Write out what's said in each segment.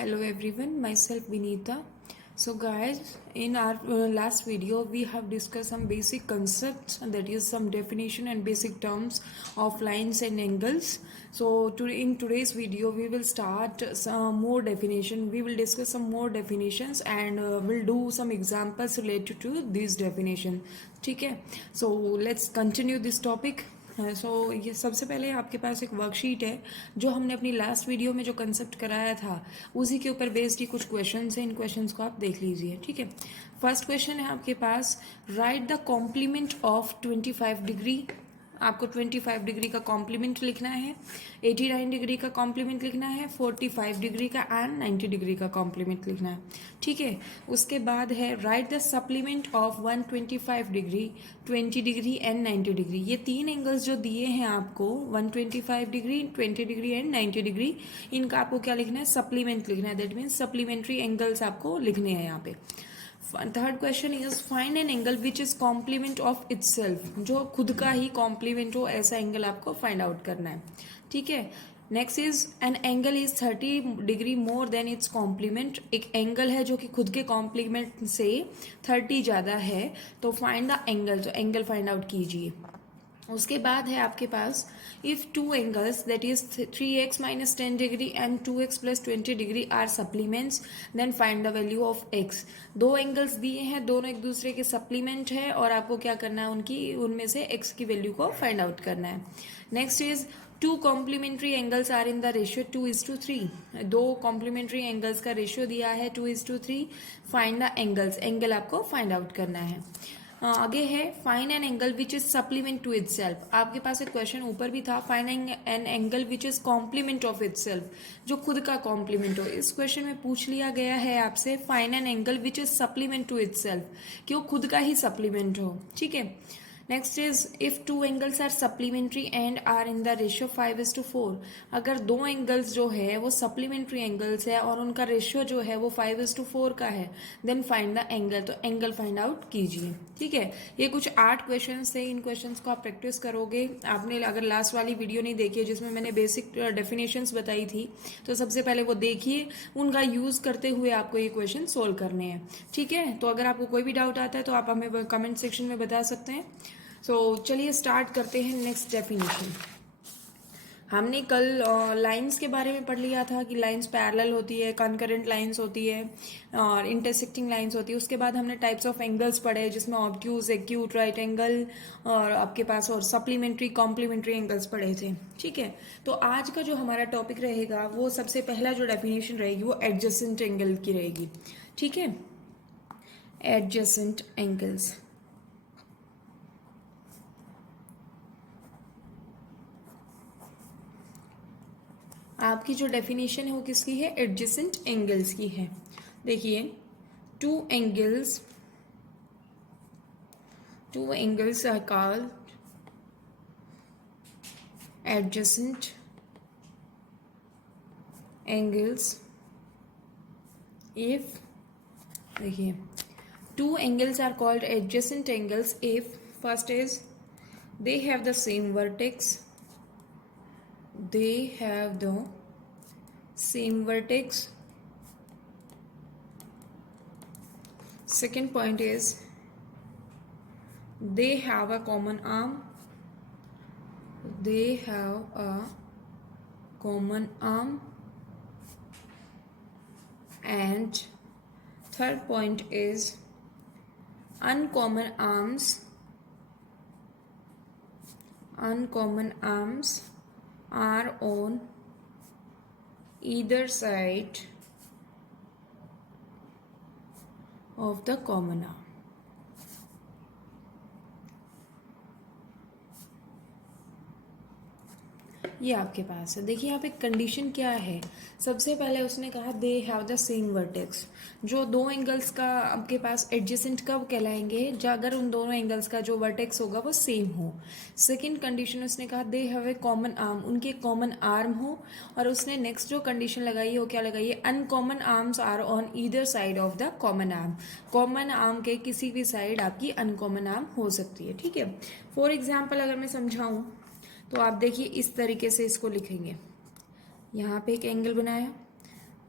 Hello everyone, myself Vinita. So guys, in our last video we have discussed some basic concepts, that is some definition and basic terms of lines and angles. So in today's video we will start some more definition. We will discuss some more definitions and we'll do some examples related to these definition. ठीक है? So let's continue this topic. ये सबसे पहले आपके पास एक worksheet है जो हमने अपनी लास्ट वीडियो में जो कंसेप्ट कराया था उसी के ऊपर बेस्ड ही कुछ क्वेश्चंस हैं। इन क्वेश्चंस को आप देख लीजिए, ठीक है। फर्स्ट क्वेश्चन है आपके पास, write the complement of 25 degree. आपको 25 डिग्री का कॉम्प्लीमेंट लिखना है, 89 डिग्री का कॉम्प्लीमेंट लिखना है, 45 डिग्री का एंड 90 डिग्री का कॉम्प्लीमेंट लिखना है, ठीक है। उसके बाद है right the supplement of 125 degree, 20 degree and 90 degree. ये तीन एंगल्स जो दिए हैं आपको 125 डिग्री, 20 डिग्री एंड 90 डिग्री, इनका आपको क्या लिखना है, सप्लीमेंट लिखना है। दैट मीन्स सप्लीमेंट्री एंगल्स आपको लिखने हैं यहाँ पे। Third question is find an angle which is complement of itself. जो खुद का ही कॉम्प्लीमेंट हो ऐसा एंगल आपको फाइंड आउट करना है, ठीक है। Next is an angle is 30 degree more than its complement. एक एंगल है जो कि खुद के कॉम्प्लीमेंट से 30 ज़्यादा है, तो फाइंड द एंगल, तो एंगल फाइंड आउट कीजिए। उसके बाद है आपके पास, if two angles that is 3x minus 10 degree and 2x plus 20 degree are supplements then find the value of x। दो एंगल्स दिए हैं, दोनों एक दूसरे के सप्लीमेंट है और आपको क्या करना है, उनमें से x की वैल्यू को फाइंड आउट करना है। Next is two complementary angles are in the ratio 2:3। दो कॉम्प्लीमेंट्री एंगल्स का रेशियो दिया है 2:3। फाइंड द एंगल्स, एंगल आपको फाइंड आउट करना है। आगे है find an angle which is supplement to itself. आपके पास एक क्वेश्चन ऊपर भी था, find an angle which is complement of itself, जो खुद का कॉम्प्लीमेंट हो। इस क्वेश्चन में पूछ लिया गया है आपसे find an angle which is supplement to itself, कि वो खुद का ही सप्लीमेंट हो, ठीक है। Next is if two angles are supplementary and are in the ratio 5:4। अगर दो एंगल्स जो है वो सप्लीमेंट्री एंगल्स है और उनका रेशियो जो है वो 5:4 का है, देन फाइंड द एंगल, तो एंगल फाइंड आउट कीजिए, ठीक है। ये कुछ 8 क्वेश्चंस थे, इन क्वेश्चंस को आप प्रैक्टिस करोगे। आपने अगर लास्ट वाली वीडियो नहीं देखी है जिसमें मैंने बेसिक डेफिनेशंस बताई थी, तो सबसे पहले वो देखिए, उनका यूज करते हुए आपको ये क्वेश्चन सोल्व करने हैं, ठीक है। तो अगर आपको कोई भी डाउट आता है तो आप हमें कमेंट सेक्शन में बता सकते हैं। चलिए स्टार्ट करते हैं नेक्स्ट डेफिनेशन। हमने कल लाइंस के बारे में पढ़ लिया था कि लाइंस पैरेलल होती है, कॉन्करेंट लाइंस होती है और इंटरसेक्टिंग लाइंस होती है। उसके बाद हमने टाइप्स ऑफ एंगल्स पढ़े जिसमें ऑब्ट्यूज, एक्यूट, राइट एंगल और आपके पास और सप्लीमेंट्री, कॉम्प्लीमेंट्री एंगल्स पढ़े थे, ठीक है। तो आज का जो हमारा टॉपिक रहेगा वो सबसे पहला जो डेफिनेशन रहेगी वो एडजेसेंट एंगल की रहेगी, ठीक है। एडजेसेंट एंगल्स, आपकी जो डेफिनेशन है वो किसकी है, एडजेसेंट एंगल्स की है। देखिए two angles are called adjacent angles if, देखिए two angles are called adjacent angles if first is they have the same vertex, they have the same vertex. Second point is they have a common arm, they have a common arm. And third point is uncommon arms are on either side of the common arm. ये आपके पास है। देखिए यहाँ पे condition क्या है, सबसे पहले उसने कहा दे हैव द सेम वर्टेक्स। जो दो एंगल्स का आपके पास एडजेसेंट कब कहलाएंगे, जब अगर उन दोनों एंगल्स का जो वर्टेक्स होगा वो सेम हो। सेकंड कंडीशन उसने कहा they have a common arm, उनके कॉमन आर्म हो। और उसने नेक्स्ट जो कंडीशन लगाई है वो क्या लगाई है, uncommon arms are on either side of the common arm. Common arm के किसी भी साइड आपकी अनकॉमन आर्म हो सकती है, ठीक है। फॉर एग्जाम्पल अगर मैं समझाऊं तो आप देखिए इस तरीके से इसको लिखेंगे। यहाँ पे एक एंगल बनाया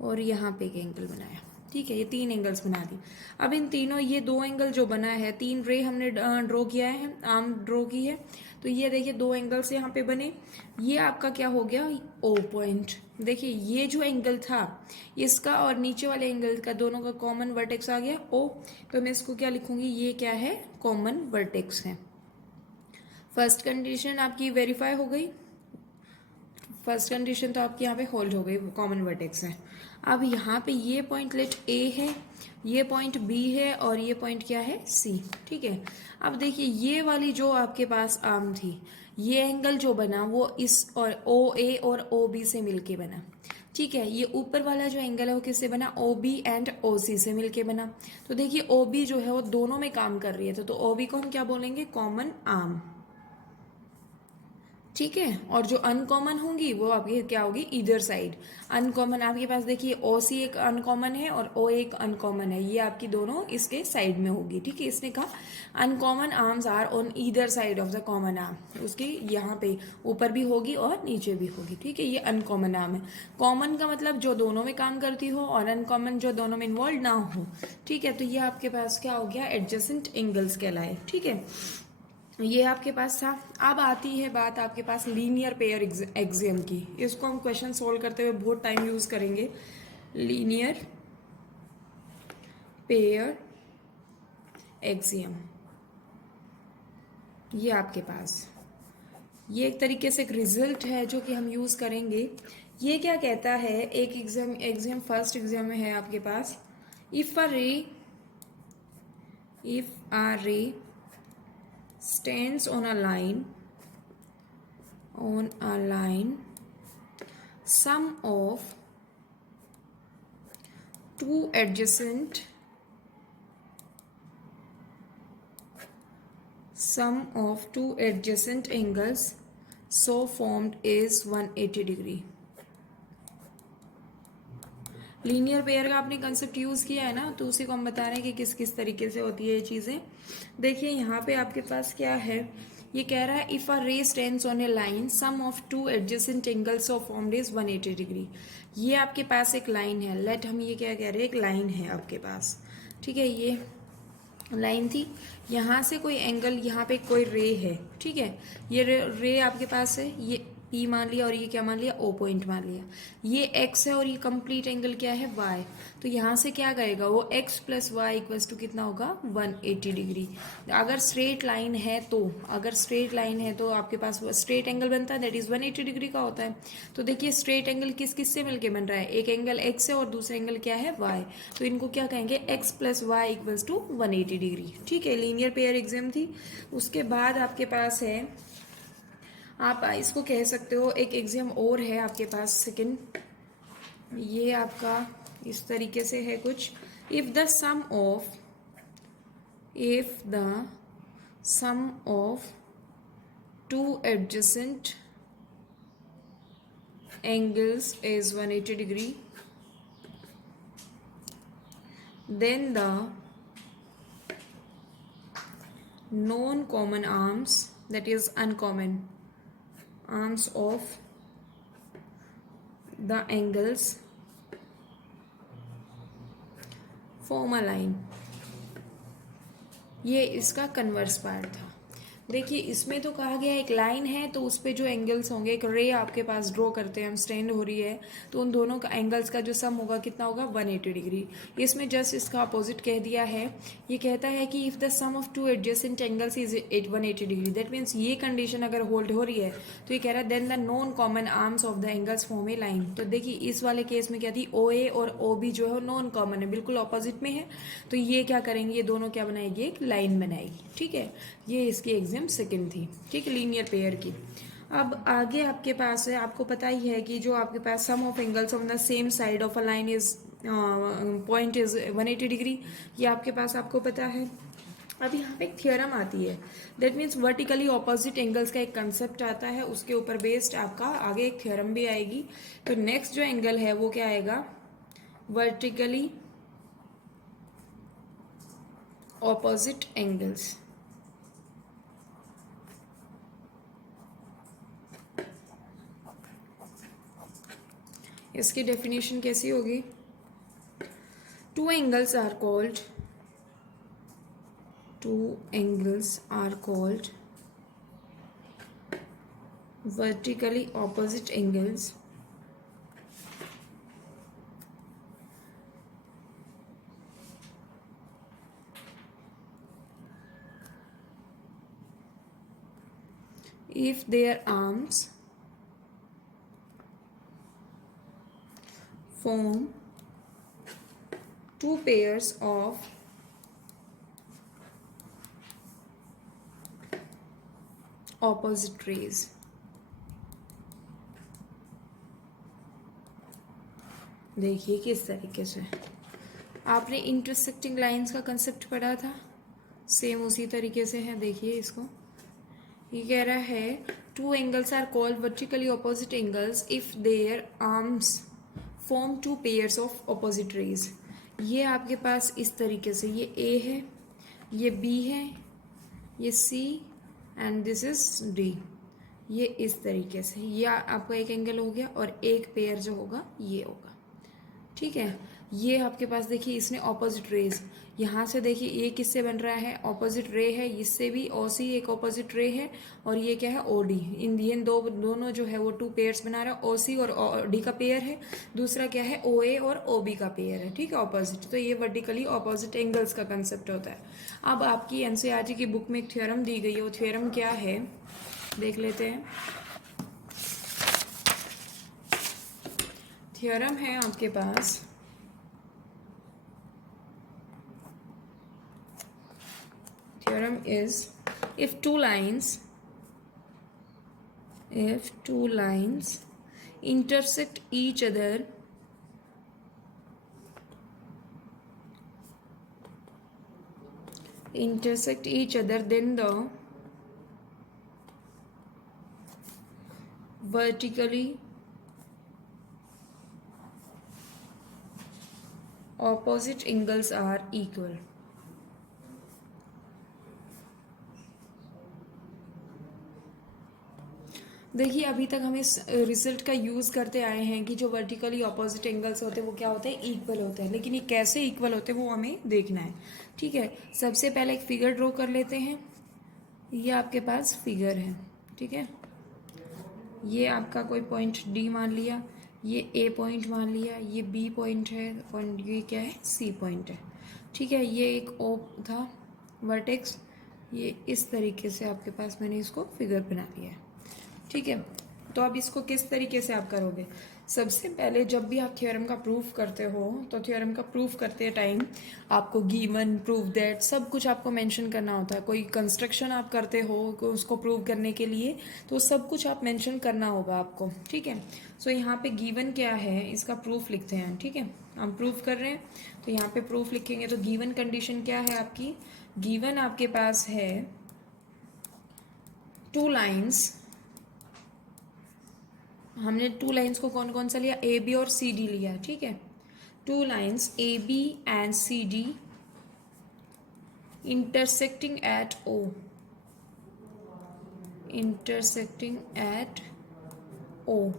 और यहाँ पे एक एंगल बनाया। ठीक है, ये 3 एंगल्स बना दी। अब इन तीनों, ये 2 एंगल जो बना है, 3 रे हमने ड्रॉ किया है, आर्म ड्रॉ की है, तो ये देखिए 2 एंगल्स यहाँ पे बने। ये आपका क्या हो गया, ओ पॉइंट। देखिए ये जो एंगल था इसका और नीचे वाले एंगल का दोनों का कॉमन वर्टेक्स आ गया ओ, तो मैं इसको क्या लिखूंगी, ये क्या है, कॉमन वर्टेक्स है। फर्स्ट कंडीशन आपकी वेरीफाई हो गई, फर्स्ट कंडीशन तो आपकी यहाँ पे होल्ड हो गई, कॉमन वर्टेक्स है। अब यहाँ पे ये पॉइंट लेट ए है, ये पॉइंट बी है और ये पॉइंट क्या है, सी। ठीक है, अब देखिए ये वाली जो आपके पास आर्म थी, ये एंगल जो बना वो इस और ओ ए और ओ बी से मिलके बना। ठीक है, ये ऊपर वाला जो एंगल है वो किससे बना, ओ बी एंड ओ सी से मिलके बना। तो देखिए ओ बी जो है वो दोनों में काम कर रही है, तो ओ बी को हम क्या बोलेंगे, कॉमन आर्म। ठीक है, और जो अनकॉमन होंगी वो आपकी क्या होगी, इधर साइड। अनकॉमन आपके पास देखिए ओ सी एक अनकॉमन है और ओ एक अनकॉमन है, ये आपकी दोनों इसके साइड में होगी। ठीक है, इसने कहा uncommon arms are on either side of the common arm, उसकी यहाँ पे ऊपर भी होगी और नीचे भी होगी। ठीक है, ये अनकॉमन आर्म है। कॉमन का मतलब जो दोनों में काम करती हो और अनकॉमन जो दोनों में इन्वॉल्व ना हो। ठीक है, तो ये आपके पास क्या हो गया, एडजेसेंट एंगल्स कहलाए। ठीक है, ये आपके पास था। अब आती है बात आपके पास लीनियर पेयर एक्सियम की। इसको हम क्वेश्चन सोल्व करते हुए बहुत टाइम यूज करेंगे। लीनियर पेयर एक्सियम, ये आपके पास, ये एक तरीके से एक रिजल्ट है जो कि हम यूज करेंगे। ये क्या कहता है, एक एग्जाम फर्स्ट एग्जाम में है आपके पास, if a ray stands on a line, sum of two adjacent angles so formed is 180 degree। Linear pair का आपने कंसेप्ट यूज किया है ना, तो उसी को हम बता रहे हैं कि किस किस तरीके से होती है ये चीजें। देखिए यहाँ पे आपके पास क्या है, ये कह रहा है if a ray stands on a line sum of two adjacent angles of formed is 180 degree. ये आपके पास एक लाइन है, लेट हम ये क्या कह रहे हैं, एक लाइन है आपके पास। ठीक है, ये लाइन थी, यहाँ से कोई एंगल, यहाँ पे कोई रे है। ठीक है, ये रे आपके पास है, ये P मान लिया और ये क्या मान लिया, O पॉइंट मान लिया। ये X है और ये कंप्लीट एंगल क्या है, Y। तो यहाँ से क्या करेगा वो, X plus Y equals to कितना होगा, 180 डिग्री। अगर स्ट्रेट लाइन है तो, अगर स्ट्रेट लाइन है तो आपके पास स्ट्रेट एंगल बनता है, दैट इज 180 डिग्री का होता है। तो देखिए स्ट्रेट एंगल किस किस से मिलके बन रहा है, एक एंगल X है और दूसरा एंगल क्या है, Y। तो इनको क्या कहेंगे, X plus Y equals to 180 degree. ठीक है, लीनियर पेयर एग्जाम थी। उसके बाद आपके पास है, आप इसको कह सकते हो, एक एग्जाम और है आपके पास सेकंड, ये आपका इस तरीके से है कुछ, if the sum of two adjacent angles is 180 degree, then the non common arms, that is uncommon arms of the angles form a line। ये इसका कन्वर्स पार्ट था। देखिए इसमें तो कहा गया एक लाइन है तो उस पे जो एंगल्स होंगे, एक रे आपके पास ड्रॉ करते हैं हम, स्टैंड हो रही है, तो उन दोनों का एंगल्स का जो सम होगा कितना होगा, 180 डिग्री। इसमें जस्ट इसका अपोजिट कह दिया है, ये कहता है कि if the sum of two adjacent angles is 180 degree, that means ये कंडीशन अगर होल्ड हो रही है तो ये कह रहा है then the non common arms of the angles form a line. तो देखिए इस वाले केस में क्या थी, ओ ए और ओ बी जो है नॉन कॉमन है, बिल्कुल ऑपोजिट में है, तो ये क्या करेंगे, ये दोनों क्या बनाएगी, एक लाइन बनाएगी। ठीक है, ये इसकी एग्जाम सेकंड थी। ठीक है, लीनियर पेयर की। अब आगे आपके पास है, आपको पता ही है कि जो आपके पास sum of angles on the same side of a line is point is 180 degree, ये आपके पास आपको पता है। अब यहाँ पे एक थियरम आती है, that means vertically opposite angles का एक कंसेप्ट आता है, उसके ऊपर बेस्ड आपका आगे एक थियरम भी आएगी। तो नेक्स्ट जो एंगल है वो क्या आएगा, वर्टिकली ऑपोजिट एंगल्स। इसकी डेफिनेशन कैसी होगी? Two angles are called vertically opposite angles if their arms form two pairs of opposite rays. देखिए किस तरीके से आपने इंटरसेक्टिंग लाइंस का कंसेप्ट पढ़ा था, सेम उसी तरीके से है। देखिए इसको, ये कह रहा है two angles are called vertically opposite angles if their arms form two pairs of opposite rays. ये आपके पास इस तरीके से, ये ए है, ये बी है, ये सी एंड दिस इज डी। ये इस तरीके से, ये आपका एक एंगल हो गया और एक पेयर जो होगा ये होगा। ठीक है, ये आपके पास देखिए इसने ऑपोजिट रेज, यहाँ से देखिए ये किससे बन रहा है, ऑपोजिट रे है, इससे भी ओसी एक ऑपोजिट रे है, और ये क्या है ओडी। ये दोनों जो है वो टू पेयर्स बना रहा है, ओसी और ओडी का पेयर है। दूसरा क्या है, ओए और ओबी का पेयर है। ठीक है, ऑपोजिट। तो ये वर्टिकली ऑपोजिट एंगल्स का कंसेप्ट होता है। अब आपकी एनसीईआरटी की बुक में एक थ्योरम दी गई है, वो थ्योरम क्या है देख लेते हैं। थ्योरम है आपके पास, theorem is if two lines intersect each other then the vertically opposite angles are equal। देखिए अभी तक हम इस रिजल्ट का यूज़ करते आए हैं कि जो वर्टिकली ऑपोजिट एंगल्स होते हैं वो क्या होते हैं, इक्वल होते हैं। लेकिन ये कैसे इक्वल होते हैं वो हमें देखना है। ठीक है, सबसे पहले एक फिगर ड्रॉ कर लेते हैं। ये आपके पास फिगर है। ठीक है, ये आपका कोई पॉइंट डी मान लिया, ये ए पॉइंट मान लिया, ये बी पॉइंट है और ये क्या है, सी पॉइंट है। ठीक है, ये एक ओ था वर्टेक्स, ये इस तरीके से आपके पास मैंने इसको फिगर बना लिया है। ठीक है, तो अब इसको किस तरीके से आप करोगे? सबसे पहले जब भी आप थ्योरम का प्रूफ करते हो तो थ्योरम का प्रूफ करते टाइम आपको गिवन, प्रूफ दैट सब कुछ आपको मेंशन करना होता है। कोई कंस्ट्रक्शन आप करते हो उसको प्रूव करने के लिए तो सब कुछ आप मेंशन करना होगा आपको। ठीक है, सो यहाँ पे गिवन क्या है इसका प्रूफ लिखते हैं। ठीक है, हम प्रूफ कर रहे हैं तो यहाँ पे प्रूफ लिखेंगे। तो गिवन कंडीशन क्या है आपकी? गिवन आपके पास है टू लाइन्स, हमने टू लाइन्स को कौन कौन सा लिया, ए बी और सी डी लिया। ठीक है, two lines A B and C D intersecting at O,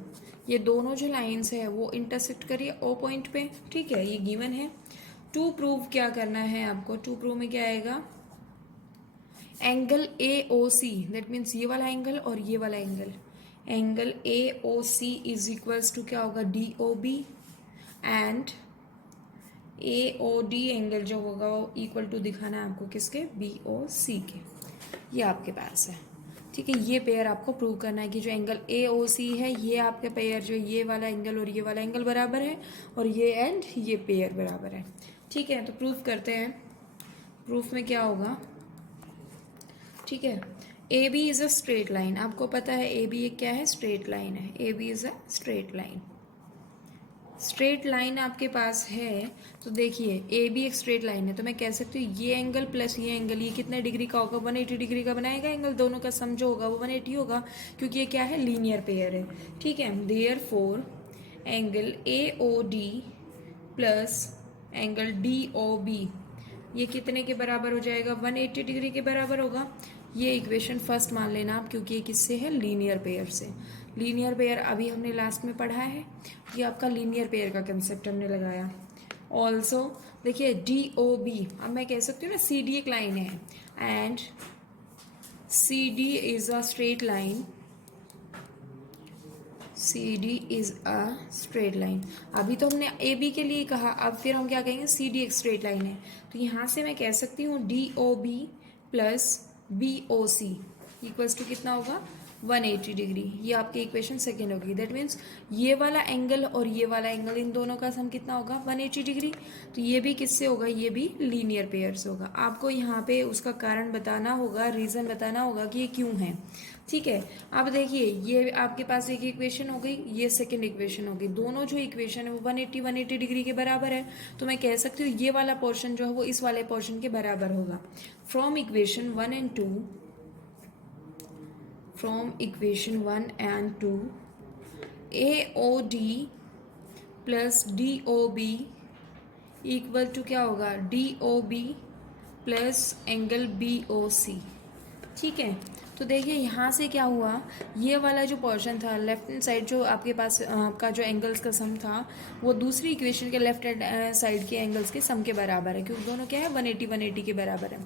ये दोनों जो लाइन्स है वो इंटरसेक्ट करिए ओ पॉइंट पे। ठीक है, ये गिवन है। टू प्रूव क्या करना है आपको, टू प्रूव में क्या आएगा, angle A O C, that means ये वाला एंगल और ये वाला angle, angle A O C is equals to क्या होगा, D O B, and A O D angle जो होगा वो इक्वल टू दिखाना है आपको किसके, बी ओ सी के। ये आपके पास है। ठीक है, ये पेयर आपको प्रूव करना है कि जो एंगल ए ओ सी है ये आपके पेयर जो ये वाला एंगल और ये वाला एंगल बराबर है और ये एंड ये पेयर बराबर है। ठीक है, तो प्रूफ करते हैं। प्रूफ में क्या होगा, ठीक है, A B is a straight line. आपको पता है ए बी एक क्या है, स्ट्रेट लाइन है। A B is a straight line, straight line आपके पास है। तो देखिए ए बी एक स्ट्रेट लाइन है तो मैं कह सकती हूँ ये एंगल प्लस ये एंगल, ये कितने डिग्री का होगा, 180 डिग्री का बनाएगा एंगल। दोनों का सम जो होगा वो 180 होगा क्योंकि ये क्या है, लीनियर पेयर है। ठीक है, therefore angle A O D plus angle D O B ये कितने के बराबर हो जाएगा, 180 डिग्री के बराबर होगा। ये इक्वेशन फर्स्ट मान लेना आप, क्योंकि ये किससे है, लीनियर पेयर से। लीनियर पेयर अभी हमने लास्ट में पढ़ा है, ये आपका लीनियर पेयर का कंसेप्ट हमने लगाया। ऑल्सो देखिए डी ओ बी, अब मैं कह सकती हूँ ना सी डी एक लाइन है and C D is a straight line, C D is a straight line. अभी तो हमने ए बी के लिए कहा, अब फिर हम क्या कहेंगे, सी डी एक स्ट्रेट लाइन है, तो यहाँ से मैं कह सकती हूँ D O B plus B O C equals to कितना होगा, 180 डिग्री। ये आपकी इक्वेशन सेकेंड होगी। दैट मीन्स ये वाला एंगल और ये वाला एंगल, इन दोनों का सम कितना होगा, 180 डिग्री। तो ये भी किससे होगा, ये भी लीनियर पेयर से होगा। आपको यहाँ पे उसका कारण बताना होगा, रीज़न बताना होगा कि ये क्यों है। ठीक है, अब देखिए ये आपके पास एक इक्वेशन हो गई, ये सेकंड इक्वेशन हो गई। दोनों जो इक्वेशन है वो 180 डिग्री के बराबर है, तो मैं कह सकती हूँ ये वाला पोर्शन जो है वो इस वाले पोर्शन के बराबर होगा। From equation 1 and 2, from equation 1 and 2, AOD plus DOB equal to क्या होगा, DOB प्लस एंगल BOC। ठीक है, तो देखिए यहाँ से क्या हुआ, ये वाला जो पोर्शन था लेफ्ट हैंड साइड, जो आपके पास आपका जो एंगल्स का सम था वो दूसरी इक्वेशन के लेफ्ट हैंड साइड के एंगल्स के सम के बराबर है, क्योंकि दोनों क्या है 180 के बराबर है।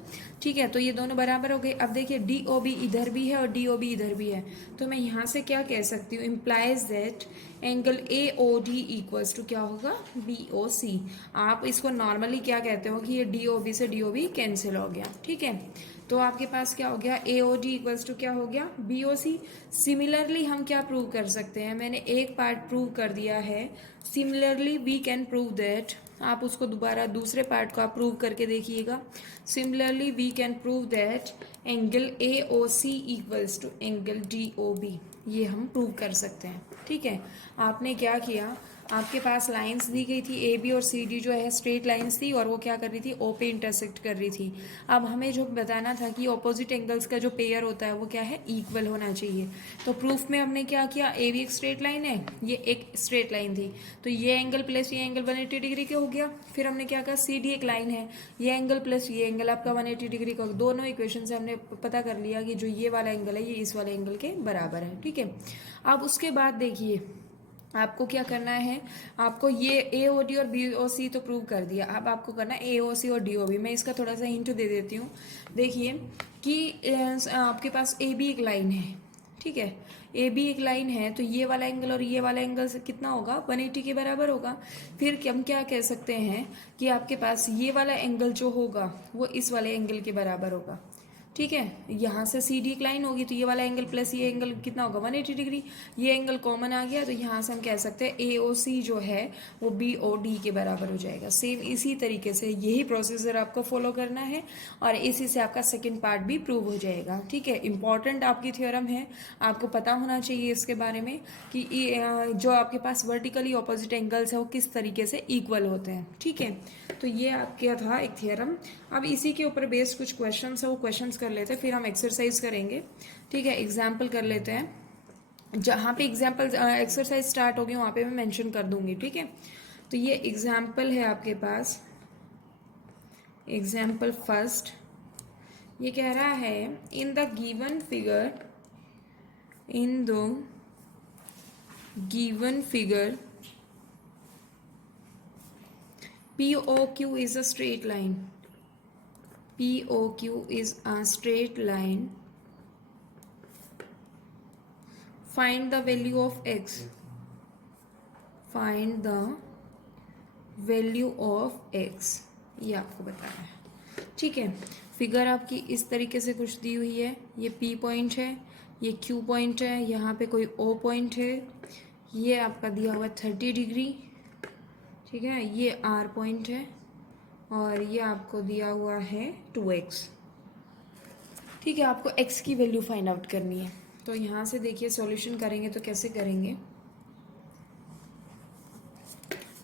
ठीक है, तो ये दोनों बराबर हो गए। अब देखिए डी ओ बी इधर भी है और डी ओ बी इधर भी है, तो मैं यहाँ से क्या कह सकती हूँ, implies that angle A O D equals to क्या होगा, बी ओ सी। आप इसको नॉर्मली क्या कहते हो कि ये डी ओ बी से डी ओ बी कैंसिल हो गया। ठीक है, तो आपके पास क्या हो गया, ए ओ डी इक्वल्स टू क्या हो गया, बी ओ सी। सिमिलरली हम क्या प्रूव कर सकते हैं, मैंने एक पार्ट प्रूव कर दिया है, similarly we can prove that, आप उसको दोबारा दूसरे पार्ट को आप प्रूव करके देखिएगा। Similarly we can prove that angle A O C equals to angle D O B, ये हम प्रूव कर सकते हैं। ठीक है, आपने क्या किया, आपके पास लाइंस दी गई थी ए बी और सी डी जो है स्ट्रेट लाइंस थी, और वो क्या कर रही थी, ओ पे इंटरसेक्ट कर रही थी। अब हमें जो बताना था कि ऑपोजिट एंगल्स का जो पेयर होता है वो क्या है, इक्वल होना चाहिए। तो प्रूफ में हमने क्या किया, ए बी एक स्ट्रेट लाइन है, ये एक स्ट्रेट लाइन थी, तो ये एंगल प्लस ये एंगल 180 डिग्री के हो गया। फिर हमने क्या कहा, सी डी एक लाइन है, ये एंगल प्लस ये एंगल आपका 180 डिग्री का, दोनों इक्वेशन से हमने पता कर लिया कि जो ये वाला एंगल है ये इस वाले एंगल के बराबर है। ठीक है, अब उसके बाद देखिए आपको क्या करना है, आपको ये ए ओ डी और बी ओ सी तो प्रूव कर दिया, अब आपको करना है ए ओ सी और डी ओ बी। मैं इसका थोड़ा सा हिंट दे देती हूँ। देखिए कि आपके पास ए बी एक लाइन है, ठीक है, ए बी एक लाइन है, तो ये वाला एंगल और ये वाला एंगल से कितना होगा, 180 के बराबर होगा। फिर हम क्या कह सकते हैं कि आपके पास ये वाला एंगल जो होगा वो इस वाले एंगल के बराबर होगा। ठीक है, यहाँ से सी डी लाइन होगी, तो ये वाला एंगल प्लस ये एंगल कितना होगा, 180 डिग्री। ये एंगल कॉमन आ गया, तो यहाँ से हम कह सकते हैं ए ओ सी जो है वो बी ओ डी के बराबर हो जाएगा। सेम इसी तरीके से यही प्रोसीजर आपको फॉलो करना है, और इसी से आपका सेकेंड पार्ट भी प्रूव हो जाएगा। ठीक है, इंपॉर्टेंट आपकी थ्योरम है, आपको पता होना चाहिए इसके बारे में कि जो आपके पास वर्टिकली ऑपोजिट एंगल्स है वो किस तरीके से इक्वल होते हैं। ठीक है, तो ये आपका था एक थ्योरम। अब इसी के ऊपर बेस्ड कुछ क्वेश्चंस है, वो क्वेश्चंस कर लेते हैं, फिर हम एक्सरसाइज करेंगे। ठीक है, एग्जाम्पल कर लेते हैं, जहाँ पे एग्जाम्पल एक्सरसाइज स्टार्ट होगी वहाँ पे मैं मेंशन कर दूंगी। ठीक है, तो ये एग्जाम्पल है आपके पास, एग्जाम्पल फर्स्ट। ये कह रहा है इन the given figure, in the given figure POQ is a straight line. POQ is a straight line. Find the value of x. Find the value of x. ये आपको बताना है। ठीक है, फिगर आपकी इस तरीके से कुछ दी हुई है, ये P पॉइंट है, ये Q पॉइंट है, यहाँ पे कोई O पॉइंट है, ये आपका दिया हुआ 30 डिग्री। ठीक है, ये R पॉइंट है, और ये आपको दिया हुआ है 2x। ठीक है, आपको x की वैल्यू फाइंड आउट करनी है। तो यहाँ से देखिए सॉल्यूशन करेंगे तो कैसे करेंगे,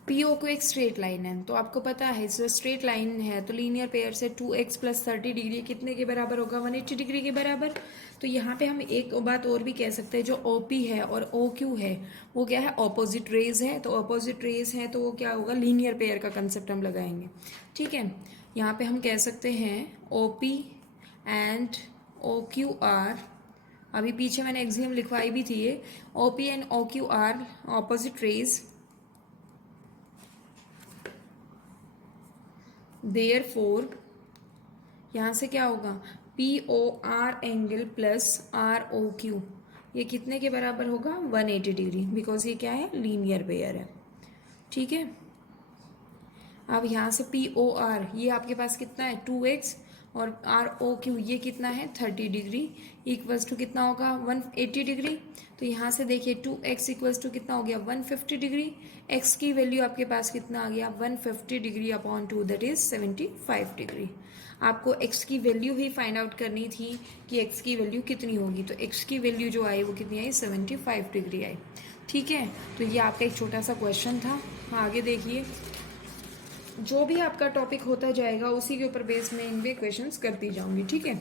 PO को एक स्ट्रेट लाइन है, तो आपको पता है जो स्ट्रेट लाइन है तो लीनियर पेयर से 2x प्लस 30 डिग्री कितने के बराबर होगा, 180 डिग्री के बराबर। तो यहाँ पे हम एक बात और भी कह सकते हैं, जो OP है और OQ है वो क्या है, ऑपोजिट रेज है, तो ऑपोजिट रेज है तो वो क्या होगा, लीनियर पेयर का कंसेप्ट हम लगाएंगे। ठीक है, यहाँ पे हम कह सकते हैं OP and O Q are, अभी पीछे मैंने एक्सियम लिखवाई भी थी ये, O P and O Q are opposite rays, therefore यहाँ से क्या होगा, P O R angle plus R O Q, ये कितने के बराबर होगा, 180 डिग्री, बिकॉज ये क्या है, लीनियर पेयर है। ठीक है, अब यहाँ से पी ओ आर ये आपके पास कितना है, 2x, और आर ओ क्यू ये कितना है, 30 डिग्री, इक्वल्स टू कितना होगा, 180 डिग्री। तो यहाँ से देखिए 2x इक्वल्स टू कितना हो गया, 150 डिग्री, x की वैल्यू आपके पास कितना आ गया, 150 degree upon 2 that is 75 degree. आपको x की वैल्यू ही फाइंड आउट करनी थी कि x की वैल्यू कितनी होगी, तो x की वैल्यू जो आई वो कितनी आई, 75 डिग्री आई। ठीक है, तो ये आपका एक छोटा सा क्वेश्चन था। आगे देखिए, जो भी आपका टॉपिक होता जाएगा उसी के ऊपर बेस में इनके क्वेश्चंस करती जाऊंगी। ठीक है,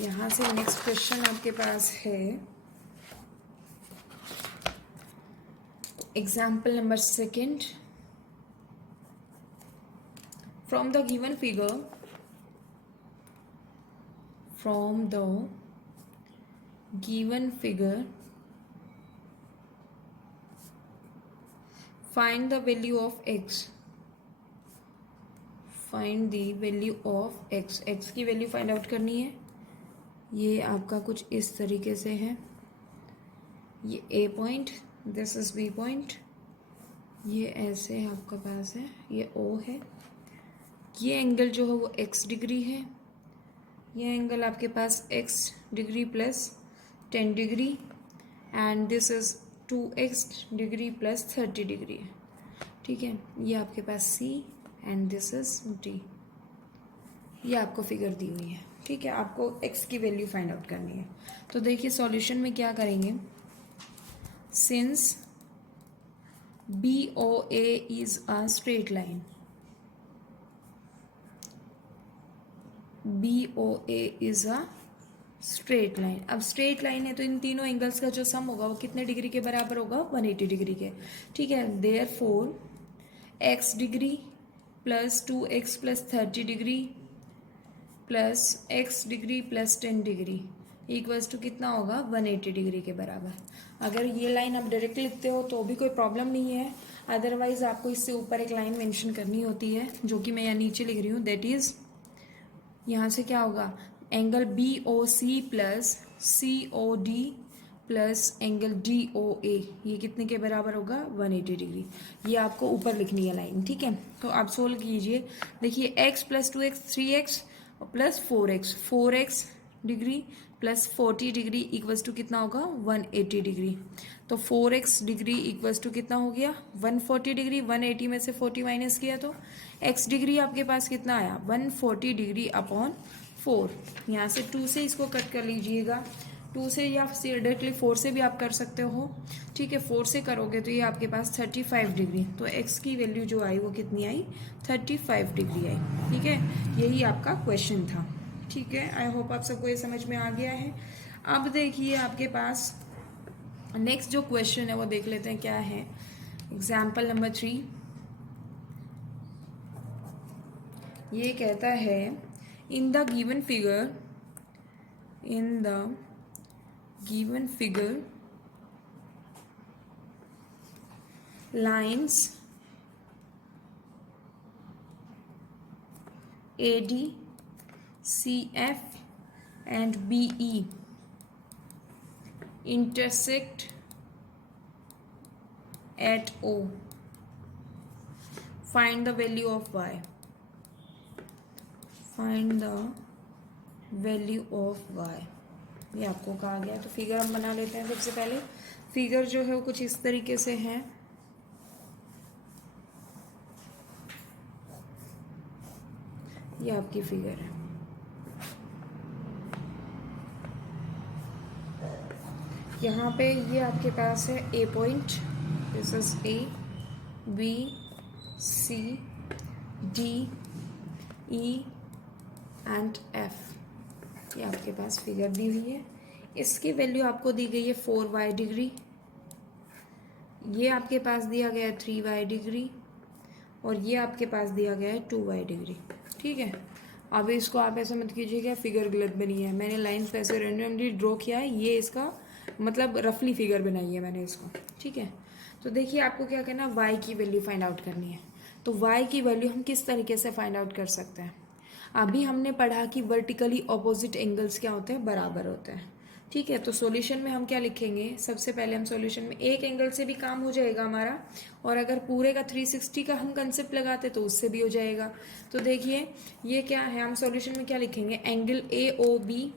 यहाँ से नेक्स्ट क्वेश्चन आपके पास है example number 2, from the given figure, from the given figure find the value of x, find the value of x, x की वैल्यू फाइंड आउट करनी है। ये आपका कुछ इस तरीके से है, ये a point, this is b point, ये ऐसे आपका पास है, ये o है, ये एंगल जो है वो x डिग्री है, ये एंगल आपके पास x degree plus 10 degree, and this is 2x degree plus 30 degree है। ठीक है, ये आपके पास C and this is D, ये आपको फिगर दी हुई है। ठीक है, आपको x की वैल्यू फाइंड आउट करनी है। तो देखिए सॉल्यूशन में क्या करेंगे, since BOA is a straight line, BOA is a straight line. अब स्ट्रेट लाइन है तो इन तीनों एंगल्स का जो सम होगा वो कितने डिग्री के बराबर होगा, 180 डिग्री के। ठीक है, therefore x degree plus 2x plus 30 degree plus x degree plus 10 degree equals to कितना होगा, 180 डिग्री के बराबर। अगर ये लाइन आप डायरेक्ट लिखते हो तो भी कोई प्रॉब्लम नहीं है, अदरवाइज आपको इससे ऊपर एक लाइन मेंशन करनी होती है, जो कि मैं यहाँ नीचे लिख रही हूँ, दैट इज यहाँ से क्या होगा, angle BOC plus COD plus angle DOA, ये कितने के बराबर होगा, 180 डिग्री। ये आपको ऊपर लिखनी है लाइन। ठीक है, तो आप सोल्व कीजिए। देखिए x plus 2x 3x plus 4x degree plus 40 degree equals to कितना होगा, 180 डिग्री। तो 4x डिग्री इक्वल्स टू कितना हो गया, 140 डिग्री, 180 में से 40 माइनस किया तो x डिग्री आपके पास कितना आया, 140 डिग्री अपॉन 4। यहाँ से 2 से इसको कट कर लीजिएगा, 2 से या डायरेक्टली 4 से भी आप कर सकते हो। ठीक है, 4 से करोगे तो ये आपके पास 35 डिग्री, तो x की वैल्यू जो आई वो कितनी आई, 35 डिग्री आई। ठीक है, यही आपका क्वेश्चन था। ठीक है, आई होप आप सबको ये समझ में आ गया है। अब देखिए आपके पास नेक्स्ट जो क्वेश्चन है वो देख लेते हैं क्या है। एग्जाम्पल नंबर 3, ये कहता है इन the given figure, in the given figure lines AD, CF and BE intersect at O. Find the value of y. Find the value of y. ये आपको कहा गया, तो फिगर हम बना लेते हैं। सबसे पहले फिगर जो है वो कुछ इस तरीके से है। ये आपकी फिगर है। यहाँ पे ये आपके पास है a point, this is A, B, C, D, E and F. ये आपके पास फिगर दी हुई है। इसकी वैल्यू आपको दी गई है 4y डिग्री, ये आपके पास दिया गया है 3y डिग्री, और ये आपके पास दिया गया है 2y डिग्री। ठीक है, अब इसको आप ऐसा मत कीजिएगा फिगर गलत बनी है, मैंने लाइन ऐसे रेंडमली ड्रॉ किया है, ये इसका मतलब रफली फिगर बनाई है मैंने इसको, ठीक है। तो देखिए आपको क्या करना है, वाई की वैल्यू फाइंड आउट करनी है। तो वाई की वैल्यू हम किस तरीके से फाइंड आउट कर सकते हैं, अभी हमने पढ़ा कि वर्टिकली ऑपोजिट एंगल्स क्या होते हैं, बराबर होते हैं, ठीक है। तो सॉल्यूशन में हम क्या लिखेंगे, सबसे पहले हम सॉल्यूशन में एक एंगल से भी काम हो जाएगा हमारा, और अगर पूरे का 360 का हम कंसेप्ट लगाते तो उससे भी हो जाएगा। तो देखिए ये क्या है, हम सॉल्यूशन में क्या लिखेंगे, angle A O B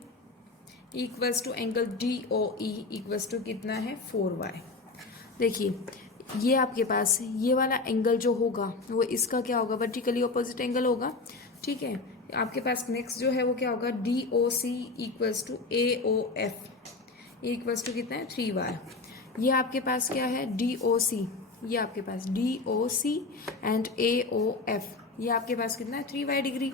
equals to angle D O E equals to कितना है 4y। देखिए ये आपके पास ये वाला एंगल जो होगा वो इसका क्या होगा, वर्टिकली ऑपोजिट एंगल होगा, ठीक है। आपके पास नेक्स्ट जो है वो क्या होगा, D O C equals to A O F equals to कितना है 3y। ये आपके पास क्या है, डी ओ सी, ये आपके पास D O C and A O F, ये आपके पास कितना है 3y डिग्री।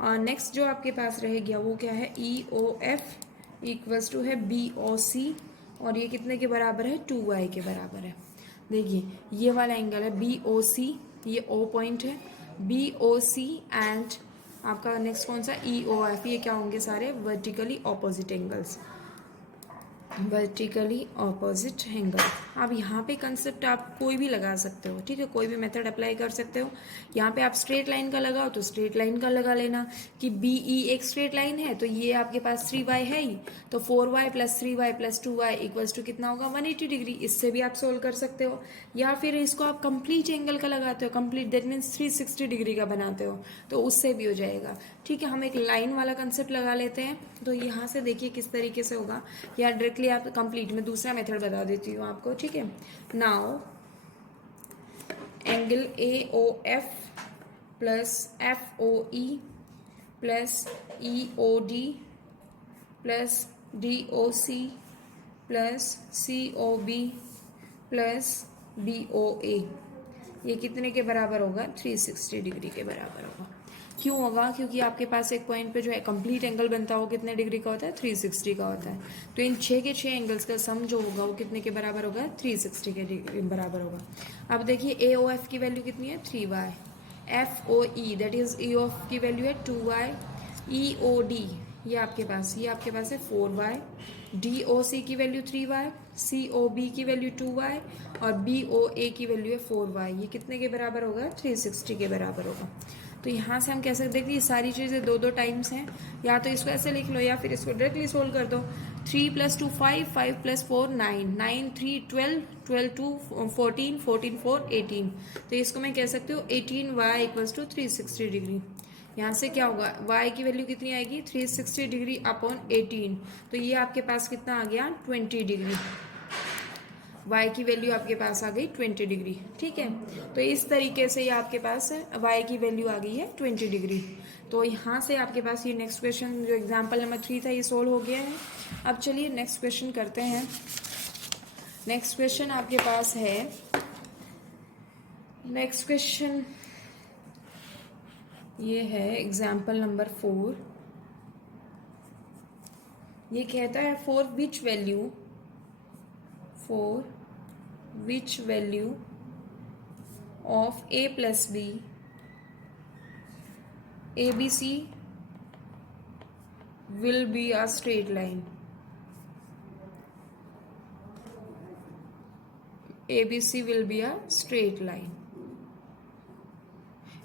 और नेक्स्ट जो आपके पास रह गया वो क्या है, ई ओ एफ इक्वल्स टू है बी ओ सी, और ये कितने के बराबर है 2y के बराबर है। देखिए ये वाला एंगल है बी ओ सी, ये ओ पॉइंट है, बी ओ सी एंड आपका नेक्स्ट कौन सा ई ओ एफ, ये क्या होंगे सारे vertically opposite angles, vertically opposite angle. अब यहाँ पे कंसेप्ट आप कोई भी लगा सकते हो, ठीक है, कोई भी मेथड अप्लाई कर सकते हो। यहाँ पे आप स्ट्रेट लाइन का लगाओ तो स्ट्रेट लाइन का लगा लेना कि बी ई एक स्ट्रेट लाइन है, तो ये आपके पास 3y है ही, तो 4y plus 3y plus 2y equals to कितना होगा 180 डिग्री, इससे भी आप सोल्व कर सकते हो। या फिर इसको आप कंप्लीट एंगल का लगाते हो, कंप्लीट दैट मीन्स 360 डिग्री का बनाते हो, तो उससे भी हो जाएगा, ठीक है। हम एक लाइन वाला कंसेप्ट लगा लेते हैं, तो यहाँ से देखिए किस तरीके से होगा, या डायरेक्टली आप कंप्लीट में दूसरा मेथड बता देती हूँ आपको, ठीक है। Now angle A O F plus F O E plus E O D plus D O C plus C O B plus B O A, ये कितने के बराबर होगा 360 डिग्री के बराबर होगा। क्यों होगा, क्योंकि आपके पास एक पॉइंट पे जो है कंप्लीट एंगल बनता है वो कितने डिग्री का होता है 360 का होता है। तो इन 6 के 6 एंगल्स का सम जो होगा वो कितने के बराबर होगा 360 के डिग्री बराबर होगा। अब देखिए ए ओ एफ की वैल्यू कितनी है 3y, F O E that is E O F की वैल्यू है 2y, ई ओ डी ये आपके पास है 4y, डी ओ सी की वैल्यू 3y, सी ओ बी की वैल्यू 2y और बी ओ ए की वैल्यू है 4y, ये कितने के बराबर होगा 360 के बराबर होगा। तो यहाँ से हम कह सकते हैं कि ये सारी चीज़ें दो दो टाइम्स हैं, या तो इसको ऐसे लिख लो या फिर इसको डायरेक्टली सोल्व कर दो। 3 + 2 5, 5 + 4 9, 9 3 12, 12 2 14, 14 4 18, तो इसको मैं कह सकती हूँ 18y इक्वल्स टू 360 डिग्री। यहाँ से क्या होगा, y की वैल्यू कितनी आएगी 360 डिग्री अपॉन 18, तो ये आपके पास कितना आ गया 20 डिग्री, y की वैल्यू आपके पास आ गई 20 डिग्री, ठीक है। तो इस तरीके से ये आपके पास y की वैल्यू आ गई है 20 डिग्री। तो यहाँ से आपके पास ये नेक्स्ट क्वेश्चन जो एग्जाम्पल नंबर 3 था ये सोल्व हो गया है। अब चलिए नेक्स्ट क्वेश्चन करते हैं। नेक्स्ट क्वेश्चन आपके पास है, नेक्स्ट क्वेश्चन ये है एग्जाम्पल नंबर 4। ये कहता है for which value of a plus B ABC will be a straight line, ABC will be a straight line।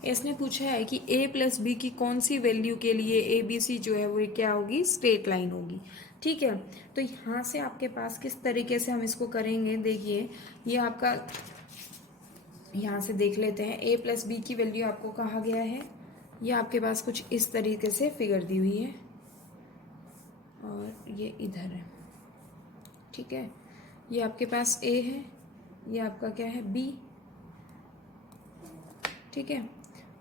इसने पूछा है कि a प्लस बी की कौन सी वैल्यू के लिए ABC जो है वो क्या होगी स्ट्रेट लाइन होगी, ठीक है। तो यहाँ से आपके पास किस तरीके से हम इसको करेंगे, देखिए ये आपका यहाँ से देख लेते हैं। a प्लस बी की वैल्यू आपको कहा गया है, ये आपके पास कुछ इस तरीके से फिगर दी हुई है और ये इधर है, ठीक है। ये आपके पास a है, ये आपका क्या है b, ठीक है।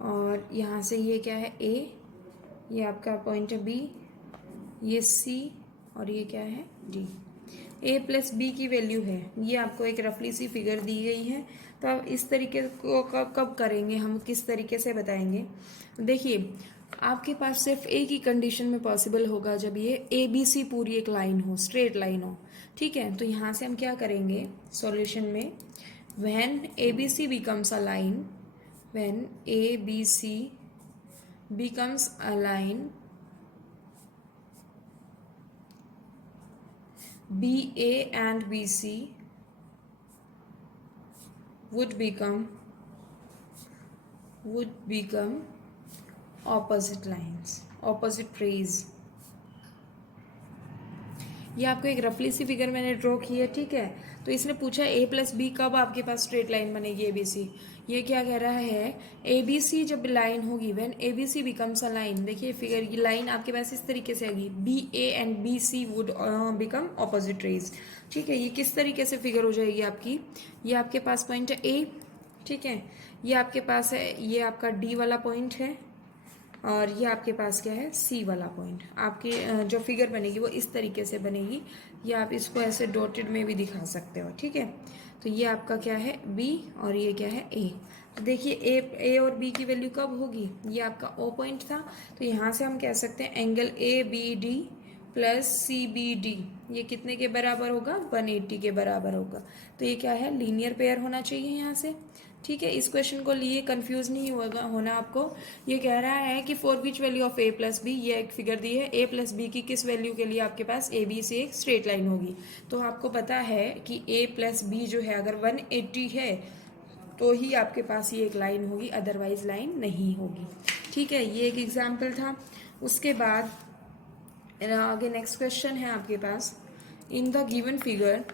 और यहाँ से ये क्या है a, ये आपका पॉइंट है b, ये c और ये क्या है d। a प्लस बी की वैल्यू है, ये आपको एक रफली सी फिगर दी गई है। तो अब इस तरीके को कब करेंगे हम, किस तरीके से बताएंगे, देखिए आपके पास सिर्फ एक ही कंडीशन में पॉसिबल होगा जब ये ए बी सी पूरी एक लाइन हो, स्ट्रेट लाइन हो, ठीक है। तो यहाँ से हम क्या करेंगे सॉल्यूशन में, when A B C becomes a line, when A B C becomes a line BA and BC would become opposite lines, opposite trays. ये आपको एक रफली सी फिगर मैंने ड्रॉ की है, ठीक है। तो इसने पूछा ए प्लस बी कब आपके पास स्ट्रेट लाइन बनेगी ए बी सी। ये क्या कह रहा है, ए बी सी जब लाइन होगी, when A B C becomes a line, देखिए फिगर की लाइन आपके पास इस तरीके से आएगी, B A and B C would become opposite rays, ठीक है। ये किस तरीके से फिगर हो जाएगी आपकी, ये आपके पास पॉइंट है ए, ठीक है, ये आपके पास है, ये आपका डी वाला पॉइंट है, और ये आपके पास क्या है, सी वाला पॉइंट। आपकी जो फिगर बनेगी वो इस तरीके से बनेगी, या आप इसको ऐसे डॉटेड में भी दिखा सकते हो, ठीक है। तो ये आपका क्या है, बी, और ये क्या है, ए। तो देखिए ए और बी की वैल्यू कब होगी, ये आपका ओ पॉइंट था, तो यहाँ से हम कह सकते हैं angle A B D plus C B D, ये कितने के बराबर होगा, 180 के बराबर होगा। तो ये क्या है, लीनियर पेयर होना चाहिए यहाँ से, ठीक है। इस क्वेश्चन को लिए कंफ्यूज नहीं होना आपको। ये कह रहा है कि for which value of A plus B, ये एक फिगर दी है, ए प्लस बी की किस वैल्यू के लिए आपके पास ए बी से एक स्ट्रेट लाइन होगी। तो आपको पता है कि ए प्लस बी जो है अगर 180 है तो ही आपके पास ये एक लाइन होगी, अदरवाइज लाइन नहीं होगी, ठीक है। ये एक एग्जाम्पल था। उसके बाद आगे नेक्स्ट क्वेश्चन है आपके पास, in the given figure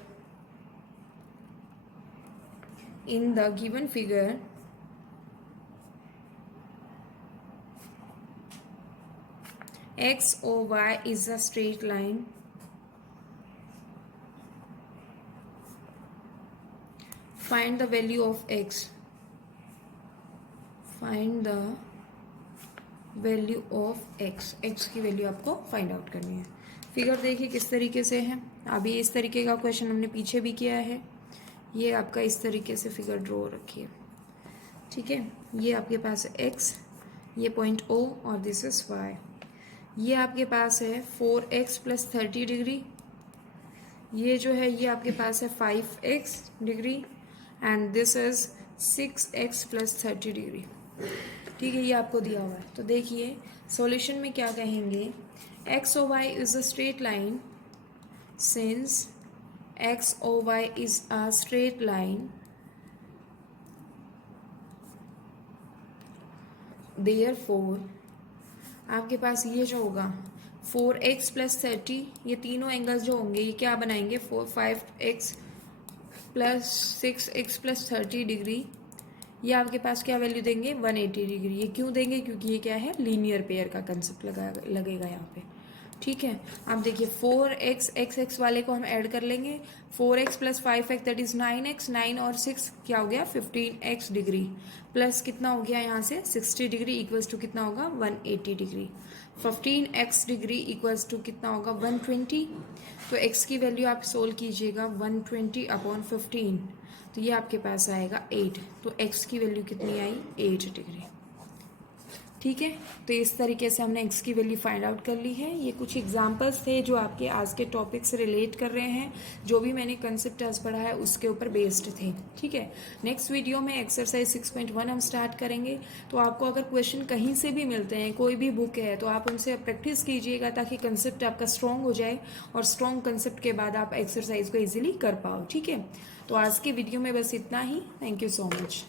x or y is a straight line. Find the value of x. Find the value of x. x की वैल्यू आपको फाइंड आउट करनी है। फिगर देखिए किस तरीके से है। अभी इस तरीके का क्वेश्चन हमने पीछे भी किया है। ये आपका इस तरीके से फिगर ड्रॉ रखी है, ठीक है। ये आपके पास है x, ये पॉइंट O, और दिस इज y। ये आपके पास है 4x प्लस 30 डिग्री, ये जो है ये आपके पास है 5x degree, and this is 6x plus 30 degree, ठीक है। ये आपको दिया हुआ है। तो देखिए सॉल्यूशन में क्या कहेंगे, x और y is a straight line, since x or y is a straight line, therefore आपके पास ये जो होगा 4x प्लस 30, ये तीनों एंगल्स जो होंगे ये क्या बनाएंगे, 5x plus 6x plus 30 degree, ये आपके पास क्या वैल्यू देंगे, 180 डिग्री। ये क्यों देंगे, क्योंकि ये क्या है, लीनियर पेयर का कंसेप्ट लगेगा यहाँ पे, ठीक है। अब देखिए 4x x वाले को हम ऐड कर लेंगे, 4x plus 5x that is 9x, 9 और 6 क्या हो गया, 15x डिग्री, प्लस कितना हो गया यहाँ से 60 डिग्री इक्वल्स टू कितना होगा, 180 degree. 15x degree equals to कितना होगा, 120। तो x की वैल्यू आप सोल्व कीजिएगा 120 अपॉन 15, तो ये आपके पास आएगा 8। तो x की वैल्यू कितनी आई, 8 डिग्री, ठीक है। तो इस तरीके से हमने x की वैल्यू फाइंड आउट कर ली है। ये कुछ एग्जांपल्स थे जो आपके आज के टॉपिक से रिलेट कर रहे हैं, जो भी मैंने कंसेप्ट आज पढ़ा है उसके ऊपर बेस्ड थे, ठीक है। नेक्स्ट वीडियो में एक्सरसाइज 6.1 हम स्टार्ट करेंगे। तो आपको अगर क्वेश्चन कहीं से भी मिलते हैं, कोई भी बुक है, तो आप उनसे प्रैक्टिस कीजिएगा ताकि कंसेप्ट आपका स्ट्रॉन्ग हो जाए, और स्ट्रॉन्ग कंसेप्ट के बाद आप एक्सरसाइज को ईजिली कर पाओ, ठीक है। तो आज के वीडियो में बस इतना ही। Thank you so much.